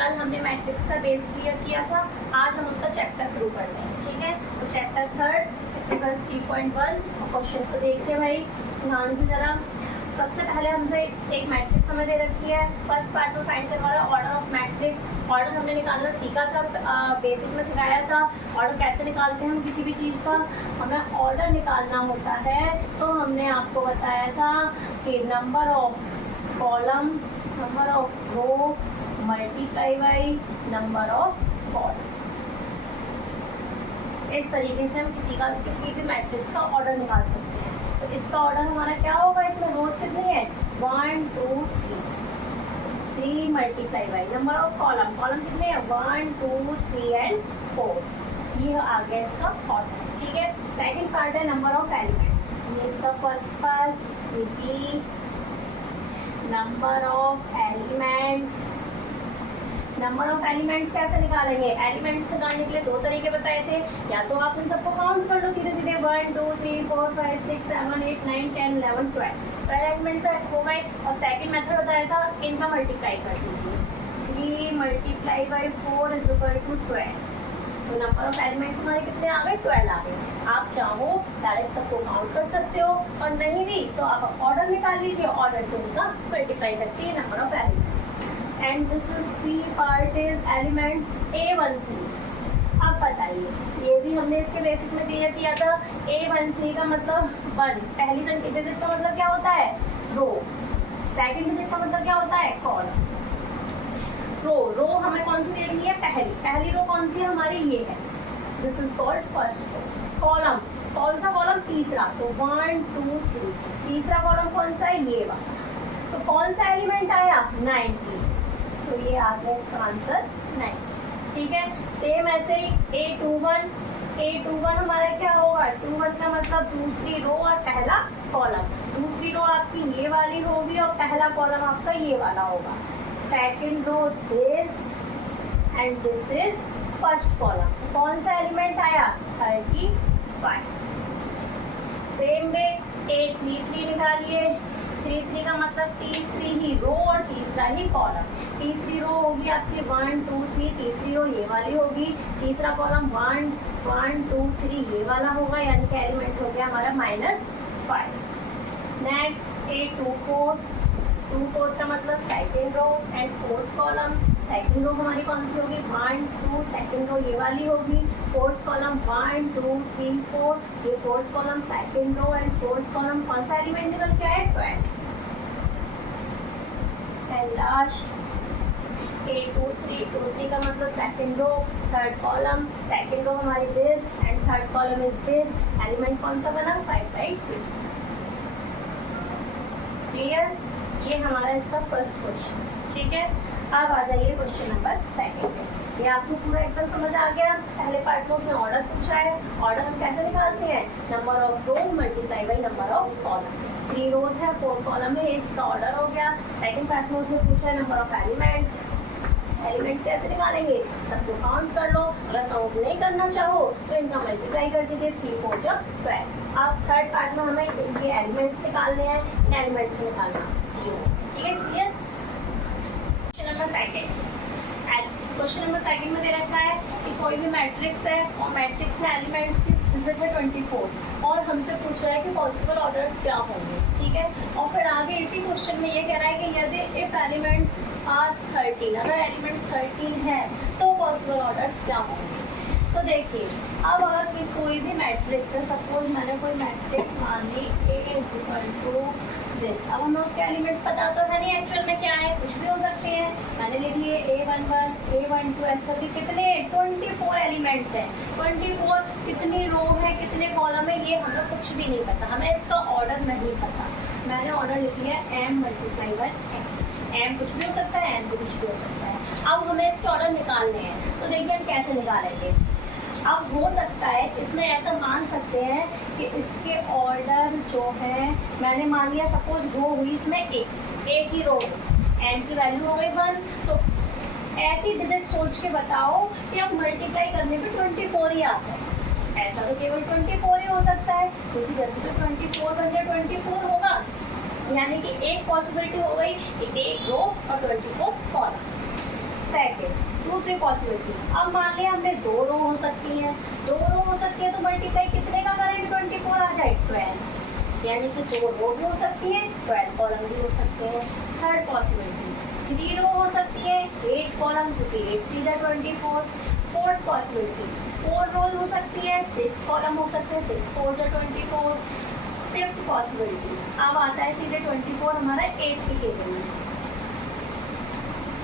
कल हमने मैट्रिक्स का बेस क्लियर किया था, आज हम उसका चैप्टर शुरू करते हैं, ठीक है। तो चैप्टर 3 एक्सरसाइज 3.1 क्वेश्चन को देखते हैं भाई ध्यान से जरा। सबसे पहले हमसे एक मैट्रिक्स हमें दे रखी है। फर्स्ट पार्ट में फाइंड करवा रहा है ऑर्डर ऑफ मैट्रिक्स। ऑर्डर हमने निकालना सीखा था, बेसिक में सिखाया था ऑर्डर कैसे निकालते हैं हम किसी भी चीज़ का। हमें ऑर्डर निकालना होता है तो हमने आपको बताया था कि number of column, number of row multiply by number of column. इस तरीके से हम किसी भी मैट्रिक्स का ऑर्डर निकाल सकते हैं। तो इसका ऑर्डर हमारा क्या होगा, इसमें रोज कितनी है 1 2 3 multiply by number of column, column कितने हैं 1 2 3 एंड 4। ये आ गया इसका ऑर्डर, ठीक है। सेकंड पार्ट है नंबर ऑफ एलिमेंट्स, ये इसका फर्स्ट पार्ट। ये बी number of elements. Number of elements कैसे निकालेंगे, एलिमेंट्स निकालने के लिए दो तरीके बताए थे। या तो आप इन सबको काउंट कर लो सीधे सीधे 1 2 3 4 5 6 7 8 9 10 11 12 एलिमेंट्स हो गए। और सेकंड मेथड बताया था इनका मल्टीप्लाई कर दीजिए, 3 multiply by 4 is equal to 12। तो नंबर ऑफ एलिमेंट्स हमारे कितने आ गए 12 आ गए। आप चाहो डायरेक्ट सबको काउंट कर सकते हो और नहीं भी तो आप ऑर्डर निकाल लीजिए, ऑर्डर से उनका मल्टीप्लाई करके ये number of elements. And this is C part is elements A13। अब बताइए, ये भी हमने इसके बेसिक में क्लियर किया था। A13 का मतलब 1, पहली डिजिट का मतलब क्या होता है रो, सेकंड डिजिट का मतलब क्या होता है कॉलम। रो हमें कौन सी देखनी है, पहली रो कौन सी है हमारी, ये है, this is called first row. Column, कौन सा कॉलम, तीसरा, तो 1 2 3, तीसरा कॉलम कौन सा है, ये वाला। तो कौन सा एलिमेंट आया 90, तो ये आ गया इसका आंसर 90, ठीक है। सेम ऐसे ही A21 हमारा क्या होगा, 21 का मतलब दूसरी रो और पहला कॉलम। दूसरी रो आपकी ये वाली होगी और पहला कॉलम आपका ये वाला होगा। Second row this and this is first column. कौन सा एलिमेंट आया 35। सेम वे A33 निकालिए, 33 का मतलब तीसरी ही रो और तीसरा ही कॉलम। तीसरी रो होगी आपकी 1 2 3, तीसरी रो ये वाली होगी, तीसरा कॉलम 1 1 2 3 ये वाला होगा, यानी कि एलिमेंट हो गया हमारा -5। नेक्स्ट A24 का मतलब second row and fourth column. Second row हमारी कौन सी होगी 1 2, सेकेंड रो ये वाली होगी, फोर्थ कॉलम 1 2 3 4, ये fourth column, second row and fourth column. कौन सा एलिमेंट निकल के आए 12। एंड लास्ट A23 का मतलब second row third column, second row हमारी this and third column is this, element कौन सा बना 5/2। क्लियर, ये हमारा इसका फर्स्ट क्वेश्चन, ठीक है। अब आ जाइए क्वेश्चन नंबर सेकंड पे। ये आपको पूरा एकदम समझ आ गया। पहले पार्ट में उसने ऑर्डर पूछा है, ऑर्डर हम कैसे निकालते हैं, number of rose multiply by number of column. 3 रोज है 4 कॉलम है, इसका ऑर्डर हो गया। सेकंड पार्ट में उसने पूछा है नंबर ऑफ एलिमेंट्स। एलिमेंट्स कैसे निकालेंगे, सबको काउंट कर लो, अगर काउंट नहीं करना चाहो तो इनका मल्टीप्लाई कर दीजिए, 3 4 जा 12। अब थर्ड पार्ट में हमें इनके एलिमेंट्स निकालने हैं, इन एलिमेंट्स को निकालना, ठीक है clear. Question number second, question number second में दे रखा है कि कोई भी मैट्रिक्स है और मैट्रिक्स में एलिमेंट्स की डिजिट है 24 और हमसे पूछ रहा है कि पॉसिबल ऑर्डर्स क्या होंगे, ठीक है। और फिर आगे इसी क्वेश्चन में ये कह रहा है कि यदि इफ एलिमेंट्स आर 13, अगर एलिमेंट्स 13 है तो पॉसिबल ऑर्डर्स क्या होंगे। तो देखिए, अब अगर कोई भी मैट्रिक्स है, सपोज मैंने कोई मैट्रिक्स मान ली A is equal to this. अब हमें उसके एलिमेंट्स पता तो है नहीं एक्चुअल में क्या है, कुछ भी हो सकते हैं। मैंने लिख लिए A11 A12 ऐसा करके कितने 24 एलिमेंट्स हैं। 24 कितनी रो है कितने कॉलम है ये हमें कुछ भी नहीं पता, हमें इसका ऑर्डर नहीं पता। मैंने ऑर्डर लिख लिया M × 1 M कुछ भी हो सकता है, N भी कुछ भी हो सकता है। अब हमें इसके ऑर्डर निकालने हैं, तो देखिए हम कैसे निकालेंगे। अब हो सकता है इसमें ऐसा मान सकते हैं कि इसके ऑर्डर जो है, मैंने मान लिया सपोज रो हुई इसमें एक ही रो, एन की वैल्यू हो गई 1, तो ऐसी डिजिट सोच के बताओ कि अब मल्टीप्लाई करने पे 24 ही आ जाए। ऐसा तो केवल 24 ही हो सकता है, क्योंकि जल्दी तो 24 बन 24 होगा, यानी कि एक पॉसिबिलिटी हो गई कि एक रो और 24 कॉलम। सेकेंड, दूसरी पॉसिबिलिटी, अब मान लिया हमने 2 रो हो सकती है, 2 रो हो सकती है तो मल्टीप्लाई कितने का करेंगे, 24 आ जाए 12, यानी कि 2 रो भी हो सकती है, 12 कॉलम भी हो सकते हैं। थर्ड पॉसिबिलिटी, 3 रो हो सकती है, 8 कॉलम, क्योंकि 8 3 जा 24। फोर्थ पॉसिबिलिटी, 4 रोज हो सकती है, 6 कॉलम हो सकते हैं, 6 4 जा 24। फिफ्थ पॉसिबिलिटी, अब आता है सीधे 24 हमारा 8 की टेबल में,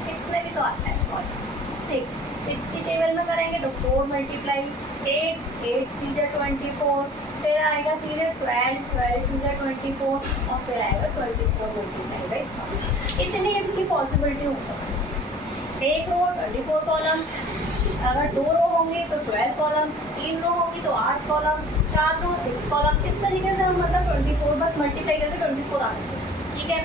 6 में भी तो आता है, सॉरी 6 की टेबल में करेंगे तो 4 मल्टीप्लाई 8 8 3 जा 24, फिर आएगा सीधे 12 12 2 जा 24 और फिर आएगा 24 मल्टीप्लाई बाई 5। इतनी इसकी पॉसिबिलिटी हो सकती है। एक रो 24 कॉलम, अगर 2 रो होंगी तो 12 कॉलम, 3 रो होंगी तो 8 कॉलम, 4 रो 6 कॉलम, इस तरीके से हम मतलब 24 बस मल्टीप्लाई करके 24 आना चाहिए, ठीक है।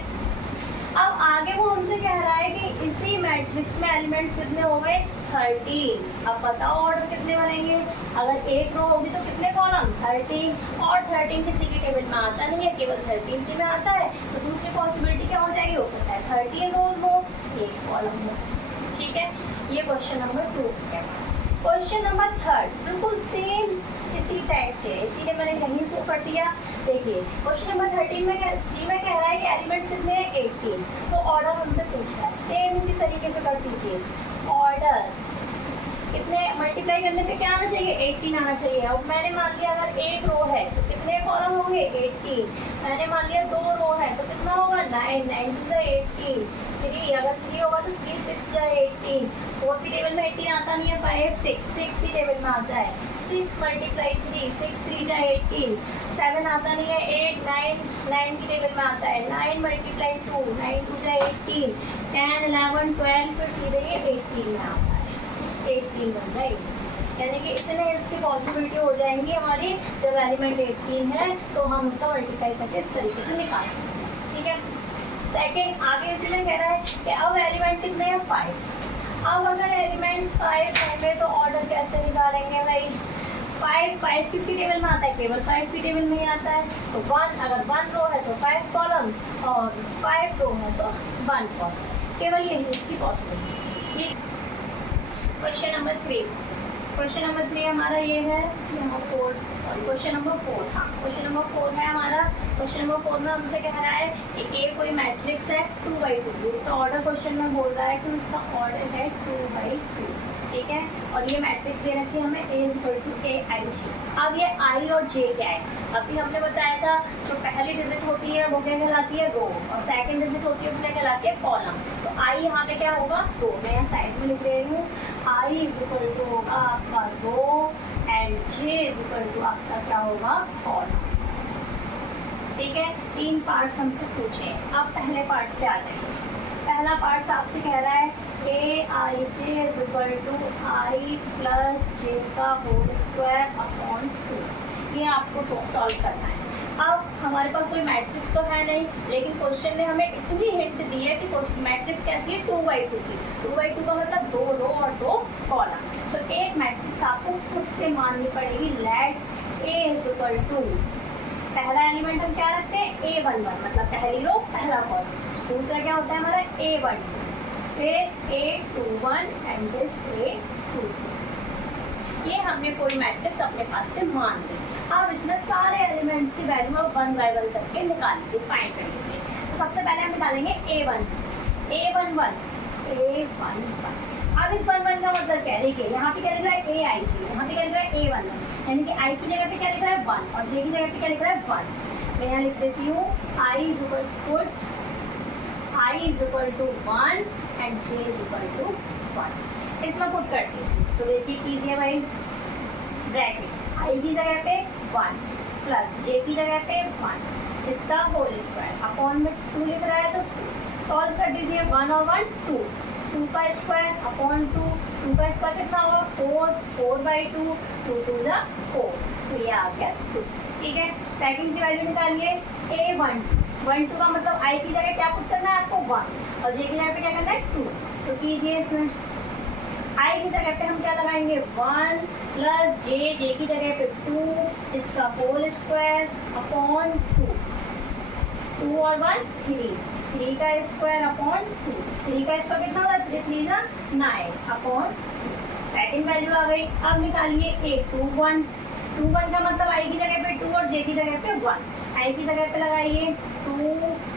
अब आगे वो हमसे कह रहा है कि इसी मैट्रिक्स में एलिमेंट्स कितने हो गए, 13। अब बताओ ऑर्डर कितने बनेंगे, अगर एक रो होगी तो कितने कॉलम, 13, और 13 किसी की टेबल में आता नहीं है, केवल 13 की में आता है, तो दूसरी पॉसिबिलिटी क्या हो जाएगी, हो सकता है 13 रोज हो, 1 कॉलम हो, ठीक है। ये क्वेश्चन नंबर 2 है। क्वेश्चन नंबर 3 बिल्कुल सेम इसी टाइप से है, इसीलिए मैंने यहीं शो कर दिया। देखिए क्वेश्चन नंबर 13 में कह रहा है कि एलिमेंट्स कितने हैं, 18, तो ऑर्डर हमसे पूछ रहा है, सेम इसी तरीके से कर दीजिए। ऑर्डर कितने मल्टीप्लाई करने पे क्या आना चाहिए, 18 आना चाहिए। अब मैंने मान लिया अगर एक रो है तो कितने कॉलम होंगे, 18। मैंने मान लिया 2 रो है तो कितना होगा, 9 9 2 18, 3 अगर 3 होगा तो 3 6 जा 18, 4 की टेबल में 18 आता नहीं है, 5 6 की टेबल में आता है, 6 मल्टीप्लाई 3 6 3 जा 18, 7 आता नहीं है, 8 9 की टेबल में आता है, 9 मल्टीप्लाई 2 9 2 जा 18, 10 11 12 फिर सीधे ये 18 में आता है, 18 बन जाएगी। यानी कि इतने इसकी पॉसिबिलिटी हो जाएंगी हमारी, जब एलिमेंट 18 है तो हम उसका मल्टीप्लाई करके इस तरीके से निकाल सकते हैं, ठीक है। सेकेंड आगे इसी में कह रहा है कि अब एलिमेंट कितने हैं, 5। अब अगर एलिमेंट्स 5 होंगे तो ऑर्डर कैसे निकालेंगे भाई, 5 किसकी टेबल में आता है, केवल 5 की टेबल में ही आता है, तो 1 अगर 1 रो है तो 5 कॉलम और 5 रो है तो 1 कॉलम, केवल यही इसकी पॉसिबिलिटी, ठीक। क्वेश्चन नंबर 3 हमारा ये है, क्वेश्चन नंबर 4, हाँ क्वेश्चन नंबर 4 है हमारा। क्वेश्चन नंबर 4 में हमसे कह रहा है कि ए कोई मैट्रिक्स है 2/2, इसका ऑर्डर क्वेश्चन में बोल रहा है कि उसका ऑर्डर है 2/2, ठीक है। और ये मैट्रिक्स दे रखी है हमें A=AIG। अब ये I और J क्या है, अभी हमने बताया था जो पहली डिजिट होती है वो क्या कहलाती है, रो, और सेकंड डिजिट होती है वो क्या कहलाती है, कॉलम। तो I यहाँ पे क्या होगा, रो, मैं यहाँ साइड में लिख रही हूँ, I होगा आपका रो एंड J आपका क्या होगा, कॉलम, ठीक है। 3 पार्ट्स हमसे पूछे, अब पहले पार्ट से आ जाएंगे। पहला पार्ट आपसे कह रहा है AIJ I प्लस J का होल स्क्वायर अपॉन 2, ये आपको सॉल्व करना है। अब हमारे पास कोई मैट्रिक्स तो है नहीं, लेकिन क्वेश्चन ने हमें इतनी हिंट दी है कि मैट्रिक्स कैसी है, 2/2 की। 2/2 का मतलब 2 रो और 2 कॉलम। तो एक मैट्रिक्स आपको खुद से माननी पड़ेगी, लेट A पहला एलिमेंट हम क्या रखते हैं, A11 मतलब पहली रो पहला कॉलम, दूसरा क्या होता है हमारा A12, फिर A21 एंड दिस A22। ये हमने कोई मैट्रिक्स अपने पास से मान ली। अब इसमें सारे एलिमेंट्स की वैल्यू अब 1 बाय 1 करके निकाल लीजिए, फाइंड कर लीजिए। तो सबसे पहले हम निकालेंगे A11। अब इस 1 1 का मतलब क्या है, देखिए यहाँ पे क्या लिख रहा है AIG, यहाँ पे क्या लिख रहा है A11, यानी कि I की जगह पे क्या लिख रहा है 1 और J की जगह पे क्या लिख रहा है 1। मैं यहाँ लिख देती हूँ I is equal to 1 and J is equal to 1। इसमें पुट कर दीजिए, तो देखिए कीजिए भाई, ब्रैकेट I की जगह पे 1 प्लस J की जगह पे 1, इसका होल स्क्वायर अपॉन में 2 लिख रहा है, तो सॉल्व कर दीजिए, 1 और 1 2, 2 का स्क्वायर अपॉन 2, 2 का स्क्वायर कितना होगा 4/2, 2 2 जा 4, तो ये आ गया 2, ठीक है। सेकंड की वैल्यू निकालिए A12 का मतलब I की जगह क्या पुट करना है आपको 1 और J की जगह पे क्या करना है 2, तो कीजिए इसमें I की जगह पे हम क्या लगाएंगे 1 प्लस J की जगह पे 2, इसका होल स्क्वायर अपॉन 2, 2 और 1 3, 3 का स्क्वायर अपॉन 2, 3 का स्क्वायर कितना होगा, 3 3 जा 9 अपॉन, सेकंड वैल्यू आ गई। अब निकालिए a 2 1, 2 1 का मतलब आई की जगह पे 2 और जे की जगह पे 1, आई की जगह पे लगाइए 2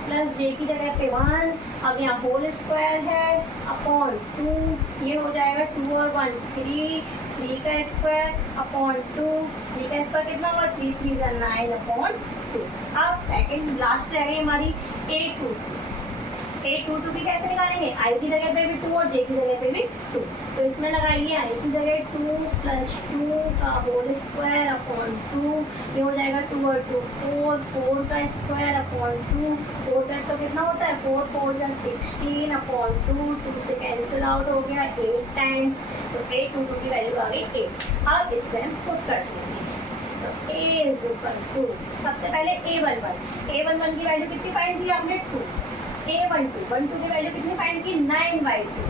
प्लस जे की जगह पे 1, अब यहाँ होल स्क्वायर है अपॉन 2, ये हो जाएगा 2 और 1 3, 3 का स्क्वायर अपॉन 2, 3 का स्क्वायर कितना होगा, 3 3 जा 9 अपॉन 2। अब सेकंड लास्ट रह गई हमारी a2, a2 की कैसे निकालेंगे, आई की जगह पे भी 2 और जे की जगह पे भी 2, तो इसमें लगाइए आई की जगह 2 प्लस 2 का होल स्क्वायर अपॉन 2, ये हो जाएगा 2 और 2 4, 4 का स्क्वायर अपॉन 2, 4 का स्क्वायर कितना होता है, 4 4 जा 16 अपॉन 2, 2 से कैंसिल आउट हो गया 8 टाइम्स, तो a22 की वैल्यू आ गई 8। अब इसमें हम पुट कर दीजिए, तो a इज इक्वल टू, सबसे पहले a11 की वैल्यू कितनी फाइंड की आपने 2, a12 की वैल्यू कितनी फाइंड की 9/2,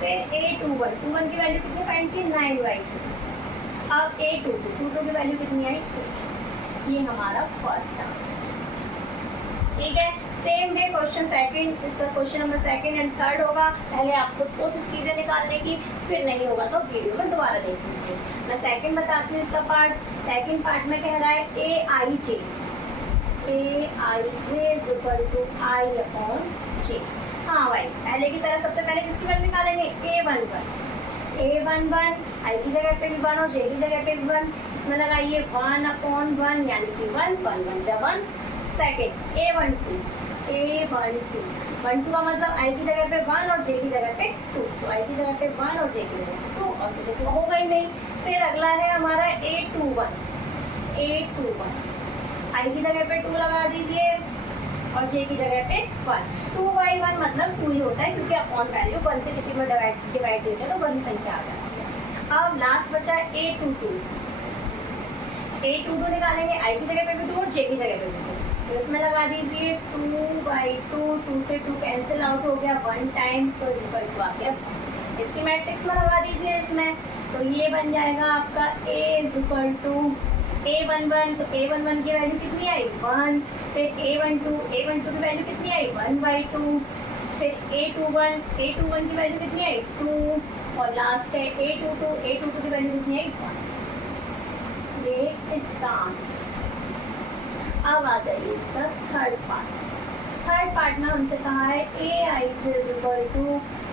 फिर a21 की वैल्यू कितनी फाइंड की 9/2, अब a22 की वैल्यू कितनी आई 2, ये हमारा फर्स्ट आंसर। ठीक है, सेम वे क्वेश्चन सेकंड, इसका question number second and third होगा, पहले आपको कोशिश कीजिए निकालने की, फिर नहीं होगा तो वीडियो में दोबारा देख लीजिए। मैं सेकंड बताती हूँ इसका पार्ट, सेकंड पार्ट में कह रहा है aij is equal to i upon j। हाँ भाई, पहले की तरह सबसे पहले किसकी वैल्यू निकालेंगे, a11 i की जगह पे भी 1 और j की जगह पे भी 1, इसमें लगाइए 1 अपॉन 1 यानी कि 1 1 1 जा 1। सेकेंड a12 का मतलब i की जगह पे 1 और j की जगह पे 2, तो i की जगह पे 1 और j की जगह पे 2, और कुछ इसमें होगा ही नहीं। फिर अगला है हमारा a21 i की जगह पे 2 लगा दीजिए और j की जगह पे 1, 2/1 मतलब 2 ही होता है, क्योंकि अपॉन वैल्यू 1 से किसी में डिवाइड देते हैं तो वही संख्या आ जाती है। अब लास्ट बचा a22 निकालेंगे, i की जगह पे भी 2 और j की जगह पे भी 2, तो इसमें लगा दीजिए 2/2, 2 से 2 कैंसिल आउट हो गया 1 टाइम्स, तो इक्वल टू आ गया। इसकी मैट्रिक्स में लगा दीजिए इसमें, तो ये बन जाएगा आपका a is equal to a11, तो a11 की वैल्यू कितनी आई 1, फिर a12 की वैल्यू कितनी आई 1/2, फिर a21 की वैल्यू कितनी आई 2, और लास्ट है a22 की वैल्यू कितनी आई 1। ये इसका आंसर। अब आ जाइए इसका थर्ड पार्ट में हमसे कहा है ai is equal to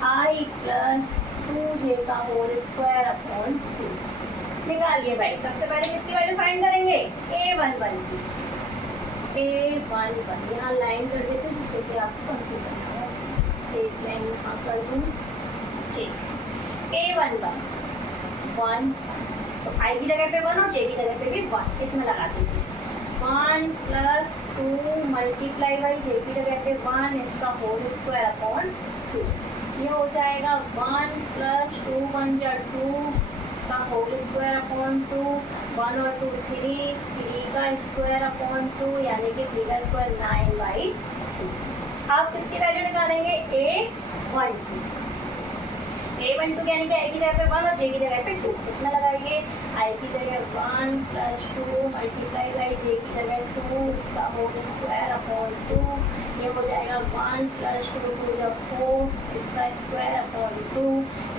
i plus 2j का होल स्क्वायर अपॉन 2। निकालिए भाई, सबसे पहले किसकी वैल्यू फाइंड करेंगे, a11 की, a11 यहाँ लाइन कर देते हैं जिससे कि आपको कंफ्यूजन ना हो, एक लाइन यहाँ कर दूँ, ठीक। a11 1, तो i की जगह पे 1 और j की जगह पे भी 1, इसमें लगा दीजिए 1 प्लस 2 मल्टीप्लाई बाई j की जगह पे 1, इसका होल स्क्वायर अपॉन 2, ये हो जाएगा 1 प्लस 2 1 जा 2 का होल स्क्वायर अपॉन 2, 1 और 2 3 का स्क्वायर अपॉन 2 यानी कि 3 का स्क्वायर 9/2। आप किसकी वैल्यू निकालेंगे, a12 यानी कि i की जगह पे 1 और j की जगह पे 2, इसमें लगाइए i की जगह 1 प्लस 2 मल्टीप्लाई बाई j की जगह 2, इसका होल स्क्वायर अपॉन 2, ये हो जाएगा 1 प्लस 2 2 जा 4, इसका स्क्वायर अपॉन 2,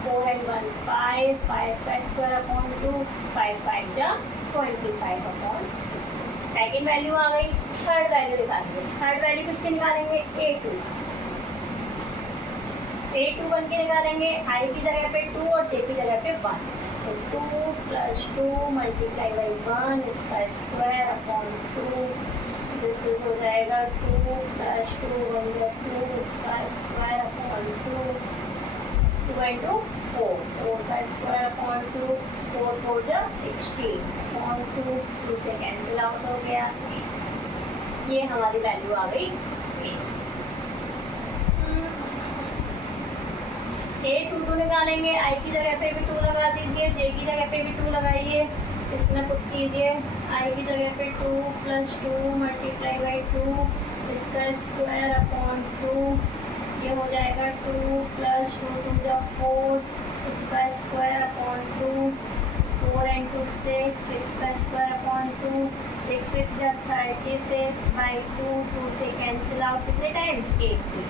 4 and 1 5, 5 का स्क्वायर अपॉन 2, 5 5 जा 25 अपॉन 2। सेकेंड वैल्यू आ गई, थर्ड वैल्यू निकालेंगे, थर्ड वैल्यू किसकी निकालेंगे, a21 की निकालेंगे, i की जगह पे 2 और j की जगह पे 1, तो 2 प्लस 2 मल्टीप्लाई बाई 1, इसका स्क्वायर अपॉन 2, दिस इज हो जाएगा 2 प्लस 2 1 जा 2, इसका स्क्वायर अपॉन 2, 2 into 4, 4 का स्क्वायर अपॉन 2, 4 4 जा 16 अपॉन 2, 2 से कैंसिल आउट हो गया, ये हमारी वैल्यू आ गई। a22 निकालेंगे, i की जगह पे भी 2 लगा दीजिए, j की जगह पे भी 2 लगाइए, इसमें पुट कीजिए i की जगह पे 2 प्लस 2 मल्टीप्लाई बाई 2, इसका स्क्वायर अपॉन 2, ये हो जाएगा 2 प्लस 2 2 जा 4, इसका स्क्वायर अपॉन 2, 4 into 6, 6 का स्क्वायर अपॉन 2, 6 6 जब 36 बाई 2, 2 से कैंसिल आउट कितने टाइम्स 80।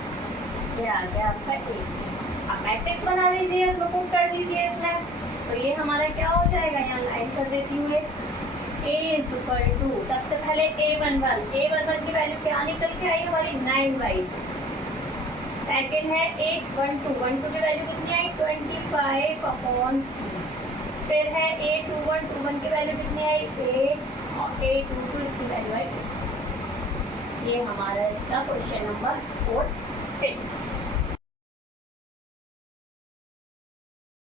ये आ गया आपका 80। अब मैट्रिक्स बना लीजिए, उसमें पुट कर दीजिए इसमें। तो ये हमारा क्या हो जाएगा, यहाँ लाइन कर देती हूँ A इज इक्वल टू, सबसे पहले A11 की वैल्यू क्या निकल के आई हमारी 9/2। सेकेंड है A12 की वैल्यू कितनी आई 25 अपॉन, फिर है A21 की वैल्यू कितनी आई 8 और A22 इसकी वैल्यू आई 8। ये हमारा इसका क्वेश्चन नंबर 4 फिक्स।